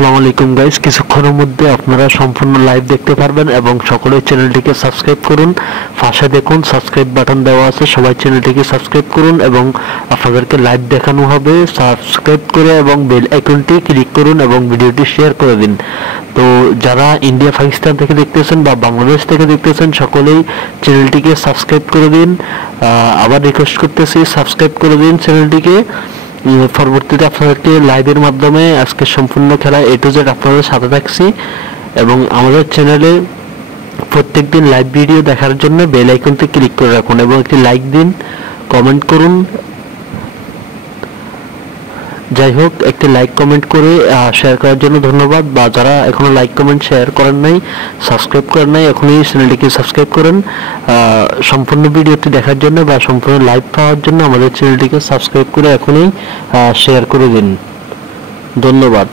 আসসালামু আলাইকুম গাইস, কিছুক্ষণের মধ্যে আপনারা সম্পূর্ণ লাইভ দেখতে পারবেন এবং সকলে চ্যানেলটিকে সাবস্ক্রাইব করুন। পাশে দেখুন সাবস্ক্রাইব বাটন দেওয়া আছে, সবাই চ্যানেলটিকে সাবস্ক্রাইব করুন এবং আপনাদেরকে লাইভ দেখানো হবে। সাবস্ক্রাইব করে এবং বেল আইকনটি ক্লিক করুন এবং ভিডিওটি শেয়ার করে দিন। তো যারা ইন্ডিয়া পাকিস্তান থেকে দেখতেছেন বা বাংলাদেশ থেকে দেখতেছেন সকলেই চ্যানেলটিকে সাবস্ক্রাইব করে দিন। আবার রিকোয়েস্ট করতেছি সাবস্ক্রাইব করে দিন চ্যানেলটিকে। পরবর্তীতে আপনাদেরকে লাইভের মাধ্যমে আজকে সম্পূর্ণ খেলা A to Z আপনাদের সাথে থাকছি এবং আমাদের চ্যানেলে প্রত্যেকদিন লাইভ ভিডিও দেখার জন্য বেল আইকনটি ক্লিক করে রাখুন এবং একটি লাইক দিন, কমেন্ট করুন। যাই হোক, একটি লাইক কমেন্ট করে শেয়ার করার জন্য ধন্যবাদ। বা যারা এখনো লাইক কমেন্ট শেয়ার করেন নাই, সাবস্ক্রাইব করেন নাই, এখনই চ্যানেলটিকে সাবস্ক্রাইব করেন। সম্পূর্ণ ভিডিওটি দেখার জন্য বা সম্পূর্ণ লাইভ পাওয়ার জন্য আমাদের চ্যানেলটিকে সাবস্ক্রাইব করে এখনই শেয়ার করে দিন। ধন্যবাদ।